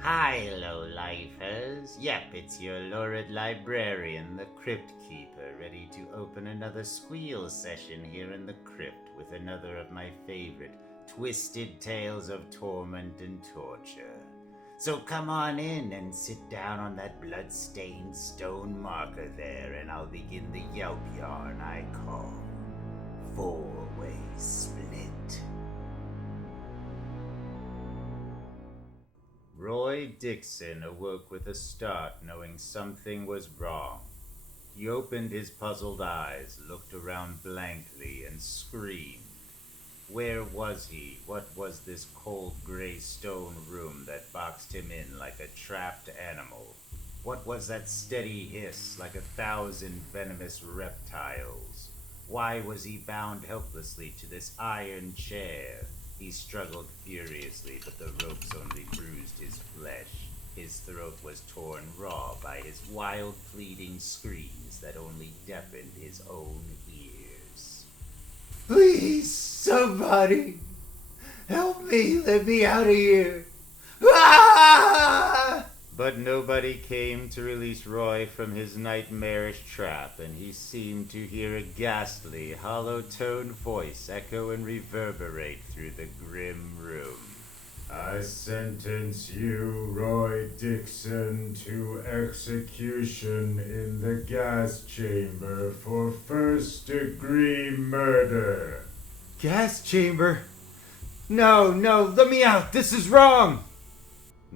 Hi, low-lifers. Yep, it's your lurid librarian, the Crypt Keeper, ready to open another squeal session here in the crypt with another of my favorite twisted tales of torment and torture. So come on in and sit down on that blood-stained stone marker there, and I'll begin the yelp yarn I call Four-Way Split. Roy Dixon awoke with a start, knowing something was wrong. He opened his puzzled eyes, looked around blankly, and screamed. Where was he? What was this cold gray stone room that boxed him in like a trapped animal? What was that steady hiss like 1,000 venomous reptiles? Why was he bound helplessly to this iron chair? He struggled furiously, but the ropes only bruised his flesh. His throat was torn raw by his wild, pleading screams that only deafened his own ears. Please, somebody, help me, let me out of here. Ah! But nobody came to release Roy from his nightmarish trap, and he seemed to hear a ghastly, hollow-toned voice echo and reverberate through the grim room. I sentence you, Roy Dixon, to execution in the gas chamber for first-degree murder. Gas chamber? No, let me out, this is wrong.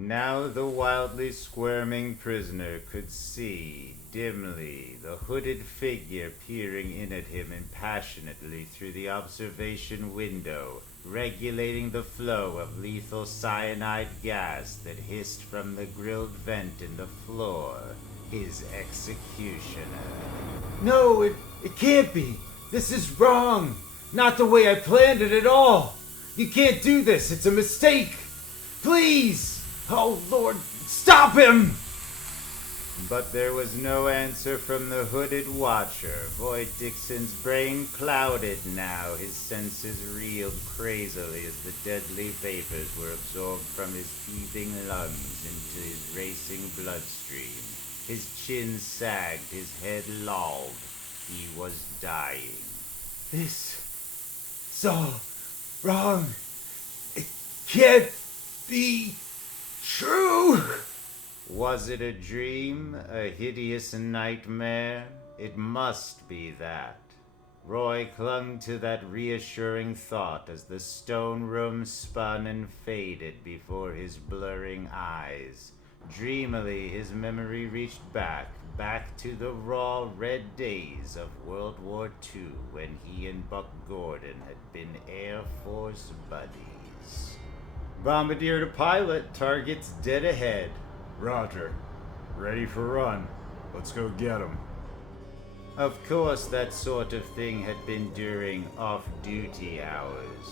Now the wildly squirming prisoner could see, dimly, the hooded figure peering in at him impassionately through the observation window, regulating the flow of lethal cyanide gas that hissed from the grilled vent in the floor. His executioner. No, it can't be. This is wrong. Not the way I planned it at all. You can't do this, it's a mistake. Please. Oh, Lord, stop him! But there was no answer from the hooded watcher. Roy Dixon's brain clouded now. His senses reeled crazily as the deadly vapors were absorbed from his heaving lungs into his racing bloodstream. His chin sagged, his head lolled. He was dying. This is all wrong. It can't be true! Was it a dream, a hideous nightmare? It must be that. Roy clung to that reassuring thought as the stone room spun and faded before his blurring eyes. Dreamily, his memory reached back to the raw red days of World War II when he and Buck Gordon had been Air Force buddies. Bombardier to pilot, targets dead ahead. Roger. Ready for run. Let's go get him. Of course, that sort of thing had been during off-duty hours.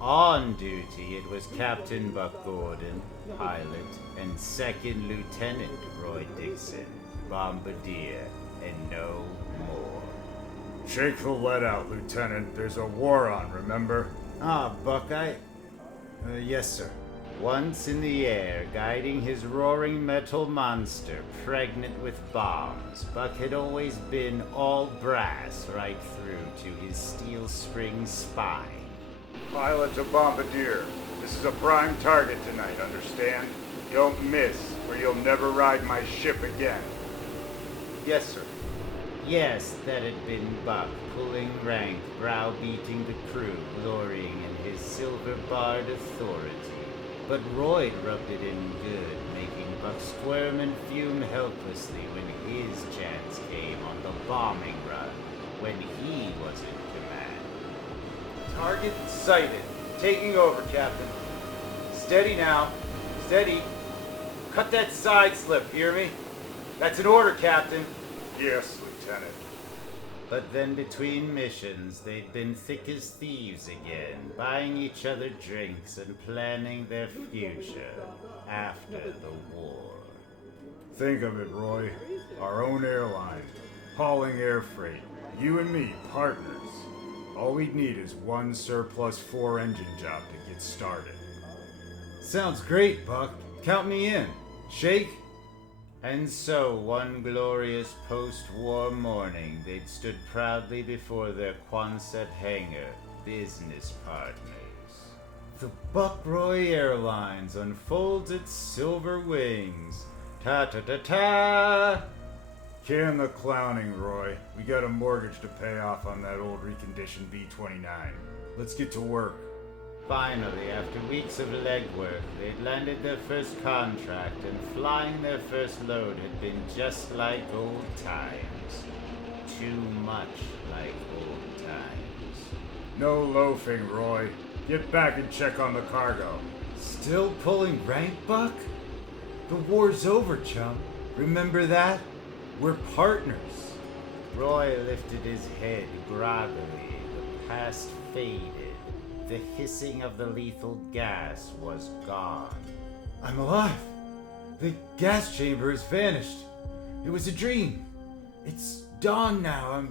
On duty, it was Captain Buck Gordon, pilot, and Second Lieutenant Roy Dixon, bombardier, and no more. Shake the lead out, Lieutenant. There's a war on, remember? Buck, yes, sir. Once in the air, guiding his roaring metal monster, pregnant with bombs, Buck had always been all brass right through to his steel spring spine. Pilot to Bombardier. This is a prime target tonight, understand? Don't miss, or you'll never ride my ship again. Yes, sir. Yes, that had been Buck, pulling rank, browbeating the crew, glorying in his silver-barred authority. But Roy rubbed it in good, making Buck squirm and fume helplessly when his chance came on the bombing run, when he was in command. Target sighted. Taking over, Captain. Steady now. Steady. Cut that side slip, hear me? That's an order, Captain. Yes, Lieutenant. But then between missions, they'd been thick as thieves again, buying each other drinks and planning their future after the war. Think of it, Roy. Our own airline. Hauling air freight. You and me, partners. All we'd need is one surplus 4 engine job to get started. Sounds great, Buck. Count me in. Shake? And so, one glorious post-war morning, they'd stood proudly before their Quonset hangar, business partners. The Buckroy Airlines unfolds its silver wings. Ta-ta-ta-ta! Can the clowning, Roy. We got a mortgage to pay off on that old reconditioned B-29. Let's get to work. Finally, after weeks of legwork, they'd landed their first contract, and flying their first load had been just like old times. Too much like old times. No loafing, Roy. Get back and check on the cargo. Still pulling rank, Buck? The war's over, chum. Remember that? We're partners. Roy lifted his head groggily. The past faded. The hissing of the lethal gas was gone. I'm alive. The gas chamber has vanished. It was a dream. It's dawn now.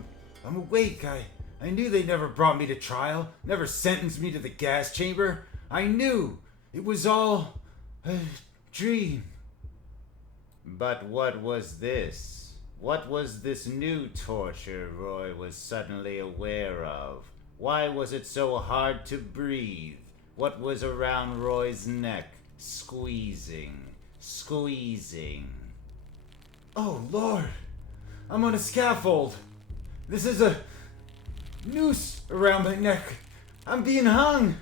I'm awake. I knew they never brought me to trial, never sentenced me to the gas chamber. I knew it was all a dream. But what was this? What was this new torture Roy was suddenly aware of? Why was it so hard to breathe? What was around Roy's neck? Squeezing. Oh, Lord. I'm on a scaffold. This is a noose around my neck. I'm being hung.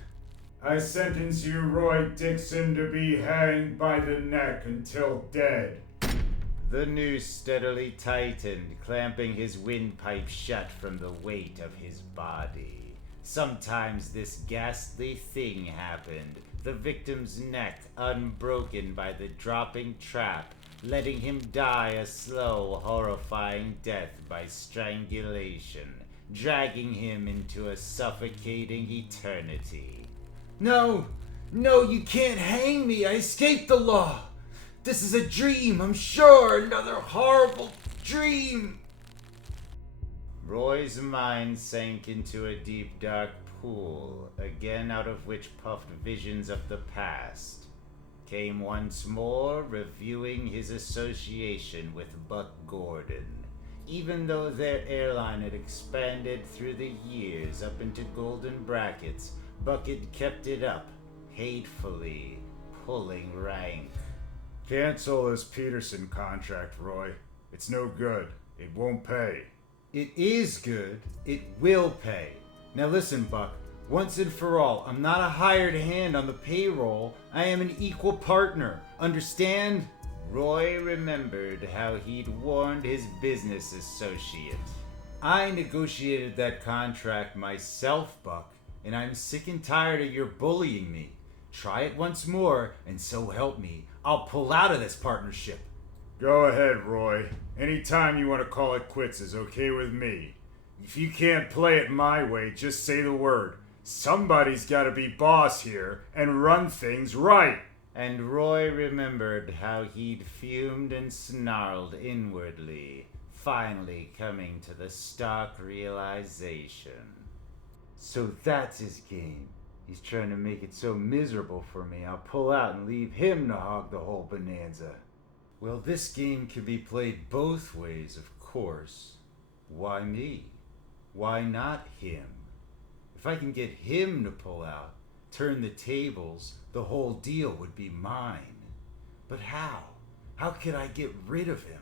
I sentence you, Roy Dixon, to be hanged by the neck until dead. The noose steadily tightened, clamping his windpipe shut from the weight of his body. Sometimes this ghastly thing happened, the victim's neck unbroken by the dropping trap, letting him die a slow, horrifying death by strangulation, dragging him into a suffocating eternity. No, you can't hang me. I escaped the law. This is a dream, I'm sure. Another horrible dream. Roy's mind sank into a deep, dark pool, again out of which puffed visions of the past. Came once more, reviewing his association with Buck Gordon. Even though their airline had expanded through the years up into golden brackets, Buck had kept it up, hatefully, pulling rank. Cancel this Peterson contract, Roy. It's no good. It won't pay. It is good. It will pay. Now listen, Buck. Once and for all, I'm not a hired hand on the payroll. I am an equal partner. Understand? Roy remembered how he'd warned his business associate. I negotiated that contract myself, Buck, and I'm sick and tired of your bullying me. Try it once more, and so help me, I'll pull out of this partnership. Go ahead, Roy. Anytime you want to call it quits is okay with me. If you can't play it my way, just say the word. Somebody's got to be boss here and run things right. And Roy remembered how he'd fumed and snarled inwardly, finally coming to the stark realization. So that's his game. He's trying to make it so miserable for me, I'll pull out and leave him to hog the whole bonanza. Well, this game can be played both ways, of course. Why me? Why not him? If I can get him to pull out, turn the tables, the whole deal would be mine. But how? How could I get rid of him?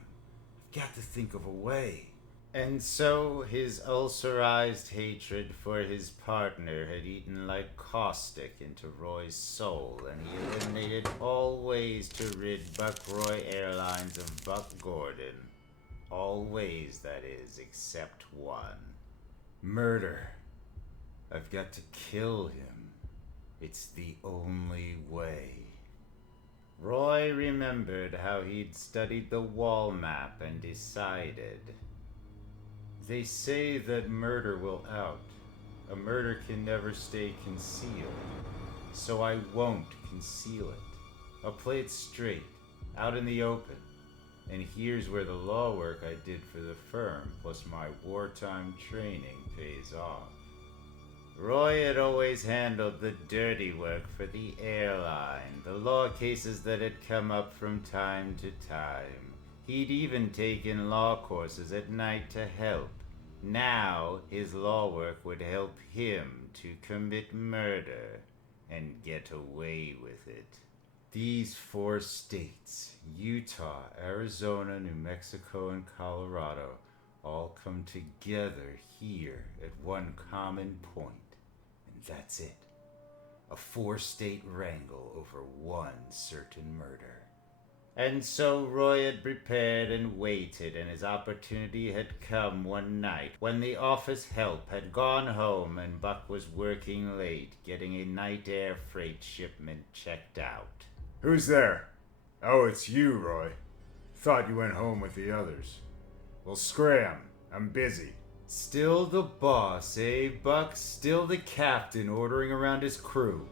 I've got to think of a way. And so his ulcerized hatred for his partner had eaten like caustic into Roy's soul, and he eliminated all ways to rid Buckroy Airlines of Buck Gordon. All ways, that is, except one. Murder. I've got to kill him. It's the only way. Roy remembered how he'd studied the wall map and decided. They say that murder will out. A murder can never stay concealed. So I won't conceal it. I'll play it straight, out in the open. And here's where the law work I did for the firm, plus my wartime training, pays off. Roy had always handled the dirty work for the airline, the law cases that had come up from time to time. He'd even taken law courses at night to help. Now, his law work would help him to commit murder and get away with it. These 4 states, Utah, Arizona, New Mexico, and Colorado, all come together here at one common point. And that's it. A 4-state wrangle over one certain murder. And so Roy had prepared and waited, and his opportunity had come one night when the office help had gone home and Buck was working late, getting a night air freight shipment checked out. Who's there? Oh, it's you, Roy. Thought you went home with the others. Well, scram. I'm busy. Still the boss, eh, Buck? Still the captain ordering around his crew.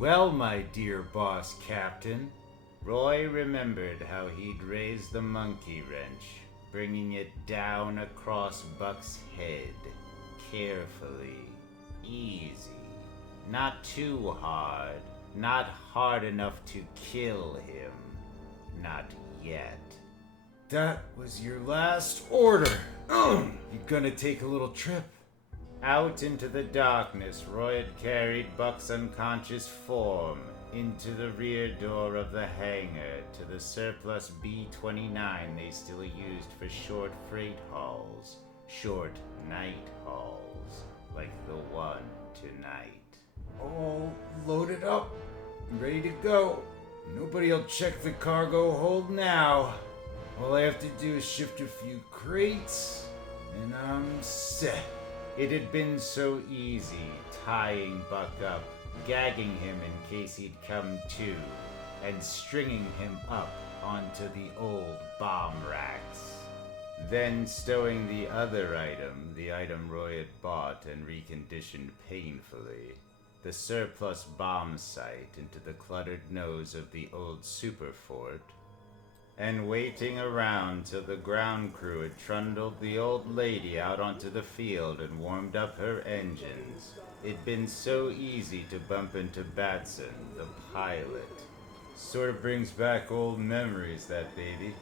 Well, my dear boss captain. Roy remembered how he'd raised the monkey wrench, bringing it down across Buck's head, carefully, easy, not too hard, not hard enough to kill him, not yet. That was your last order. You gonna take a little trip? Out into the darkness, Roy had carried Buck's unconscious form into the rear door of the hangar to the surplus B-29 they still used for short freight hauls, short night hauls, like the one tonight. All loaded up, ready to go. Nobody'll check the cargo hold now. All I have to do is shift a few crates, and I'm set. It had been so easy tying Buck up, gagging him in case he'd come to, and stringing him up onto the old bomb racks. Then stowing the other item, the item Roy had bought and reconditioned painfully, the surplus bomb site, into the cluttered nose of the old super fort, and waiting around till the ground crew had trundled the old lady out onto the field and warmed up her engines. It'd been so easy to bump into Batson, the pilot. Sort of brings back old memories, that baby.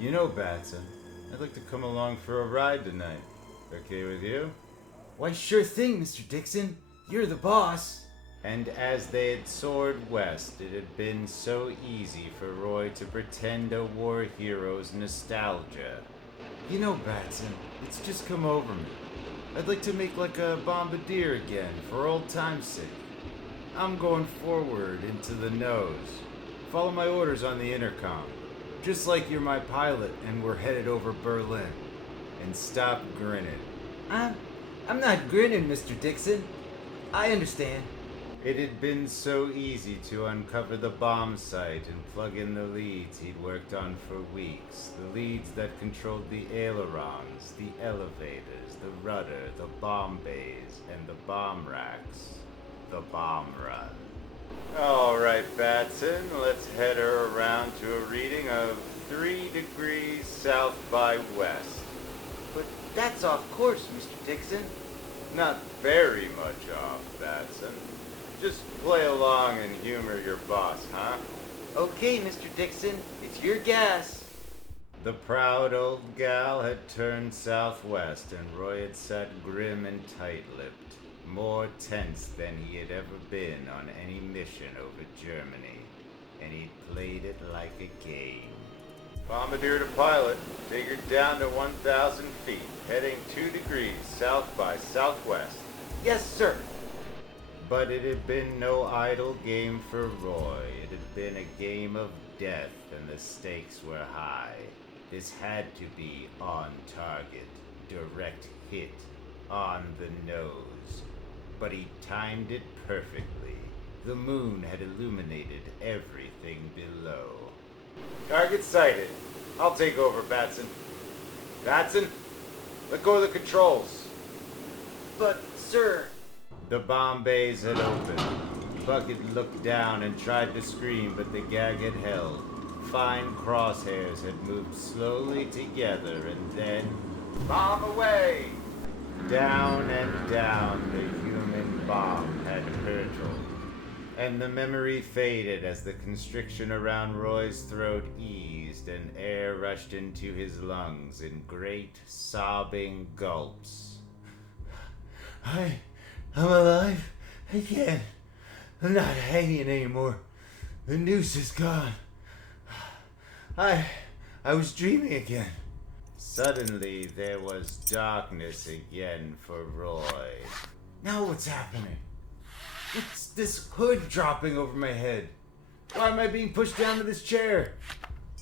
You know, Batson, I'd like to come along for a ride tonight. Okay with you? Why, sure thing, Mr. Dixon. You're the boss. And as they had soared west, it had been so easy for Roy to pretend a war hero's nostalgia. You know, Batson, it's just come over me. I'd like to make like a bombardier again, for old time's sake. I'm going forward into the nose. Follow my orders on the intercom. Just like you're my pilot and we're headed over Berlin. And stop grinning. I'm not grinning, Mr. Dixon. I understand. It had been so easy to uncover the bomb site and plug in the leads he'd worked on for weeks. The leads that controlled the ailerons, the elevators, the rudder, the bomb bays, and the bomb racks. The bomb run. All right, Batson, let's head her around to a reading of 3 degrees south by west. But that's off course, Mr. Dixon. Not very much off, Batson. Just play along and humor your boss, huh? Okay, Mr. Dixon, it's your gas. The proud old gal had turned southwest, and Roy had sat grim and tight-lipped, more tense than he had ever been on any mission over Germany, and he'd played it like a game. Bombardier to pilot, figured down to 1,000 feet, heading 2 degrees south by southwest. Yes, sir. But it had been no idle game for Roy. It had been a game of death, and the stakes were high. This had to be on target, direct hit, on the nose. But he timed it perfectly. The moon had illuminated everything below. Target sighted. I'll take over, Batson. Batson, let go of the controls. But, sir... The bomb bays had opened. Buck had looked down and tried to scream, but the gag had held. Fine crosshairs had moved slowly together, and then... Bomb away! Down and down the human bomb had hurtled, and the memory faded as the constriction around Roy's throat eased and air rushed into his lungs in great, sobbing gulps. I'm alive again. I'm not hanging anymore. The noose is gone. I was dreaming again. Suddenly, there was darkness again for Roy. Now what's happening? What's this hood dropping over my head? Why am I being pushed down to this chair?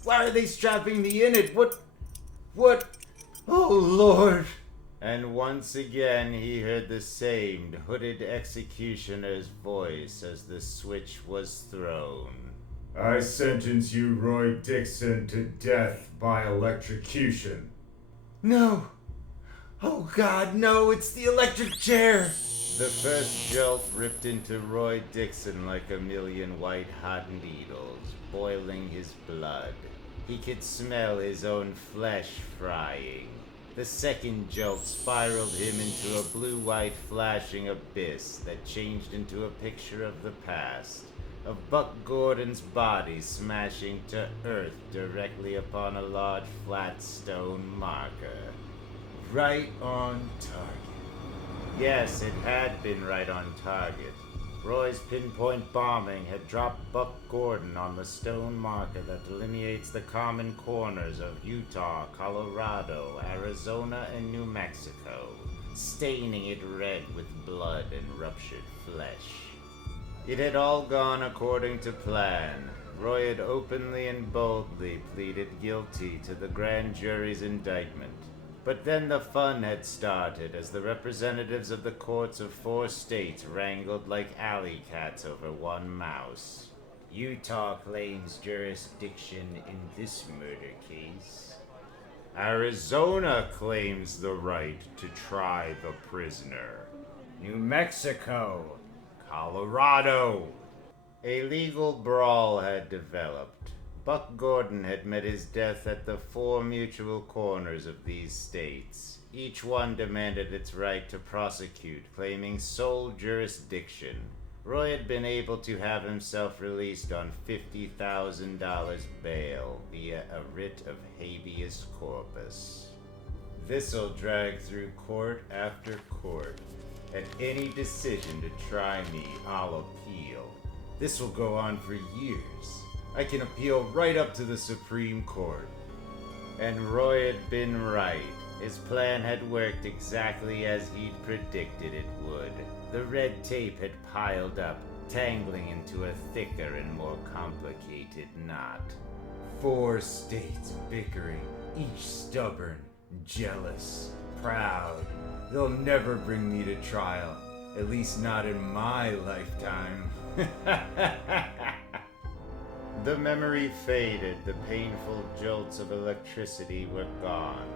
Why are they strapping me in it? What? Oh, Lord. And once again he heard the same hooded executioner's voice as the switch was thrown. I sentence you, Roy Dixon, to death by electrocution. No. Oh, God, no, it's the electric chair. The first jolt ripped into Roy Dixon like a million white-hot needles, boiling his blood. He could smell his own flesh frying. The second jolt spiraled him into a blue-white flashing abyss that changed into a picture of the past, of Buck Gordon's body smashing to earth directly upon a large flat stone marker. Right on target. Yes, it had been right on target. Roy's pinpoint bombing had dropped Buck Gordon on the stone marker that delineates the common corners of Utah, Colorado, Arizona, and New Mexico, staining it red with blood and ruptured flesh. It had all gone according to plan. Roy had openly and boldly pleaded guilty to the grand jury's indictment. But then the fun had started as the representatives of the courts of 4 states wrangled like alley cats over one mouse. Utah claims jurisdiction in this murder case. Arizona claims the right to try the prisoner. New Mexico, Colorado. A legal brawl had developed. Buck Gordon had met his death at the 4 mutual corners of these states. Each one demanded its right to prosecute, claiming sole jurisdiction. Roy had been able to have himself released on $50,000 bail via a writ of habeas corpus. This'll drag through court after court. At any decision to try me, I'll appeal. This will go on for years. I can appeal right up to the Supreme Court. And Roy had been right. His plan had worked exactly as he'd predicted it would. The red tape had piled up, tangling into a thicker and more complicated knot. 4 states bickering, each stubborn, jealous, proud. They'll never bring me to trial, at least not in my lifetime. The memory faded, the painful jolts of electricity were gone.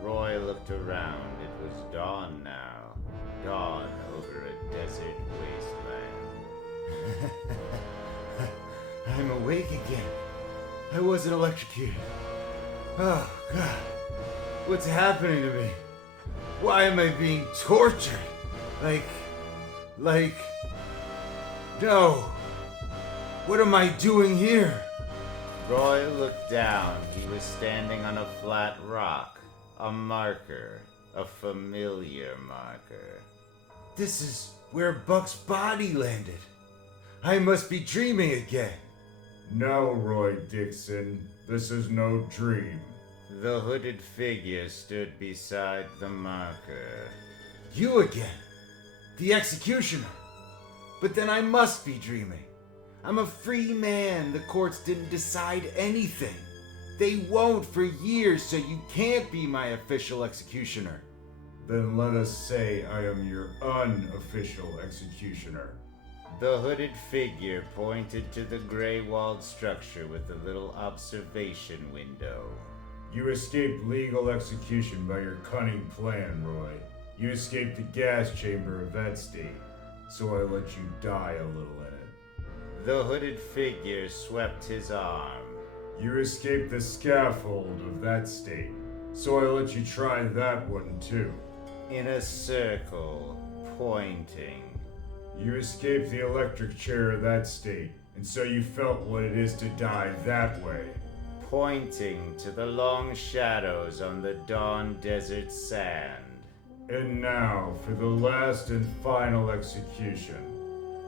Roy looked around. It was dawn now. Dawn over a desert wasteland. I'm awake again. I wasn't electrocuted. Oh, God. What's happening to me? Why am I being tortured? No. What am I doing here? Roy looked down. He was standing on a flat rock. A marker. A familiar marker. This is where Buck's body landed. I must be dreaming again. No, Roy Dixon. This is no dream. The hooded figure stood beside the marker. You again. The executioner. But then I must be dreaming. I'm a free man. The courts didn't decide anything. They won't for years, so you can't be my official executioner. Then let us say I am your unofficial executioner. The hooded figure pointed to the gray-walled structure with the little observation window. You escaped legal execution by your cunning plan, Roy. You escaped the gas chamber of that state, so I let you die a little in it. The hooded figure swept his arm. You escaped the scaffold of that state, so I let you try that one too. In a circle, pointing. You escaped the electric chair of that state, and so you felt what it is to die that way. Pointing to the long shadows on the dawn desert sand. And now for the last and final execution.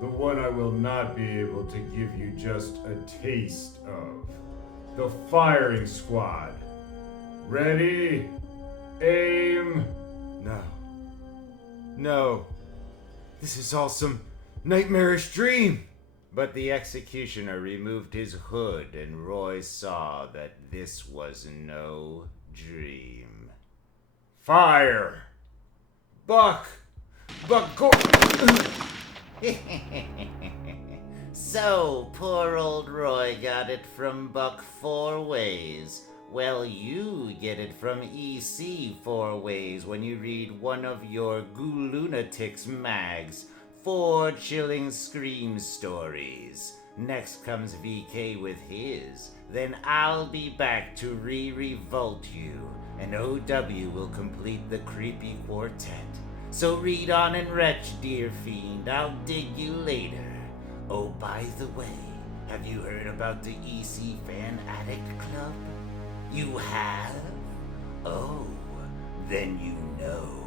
The one I will not be able to give you just a taste of. The firing squad. Ready? Aim. No. No. This is all some nightmarish dream. But the executioner removed his hood, and Roy saw that this was no dream. Fire! Buck Gordon. So, poor old Roy got it from Buck 4 ways. Well, you get it from EC 4 ways when you read one of your Goo Lunatics mags. 4 chilling scream stories. Next comes VK with his. Then I'll be back to revolt you, and OW will complete the creepy quartet. So read on and retch, dear fiend. I'll dig you later. Oh, by the way, have you heard about the EC Fan Addict Club? You have? Oh, then you know.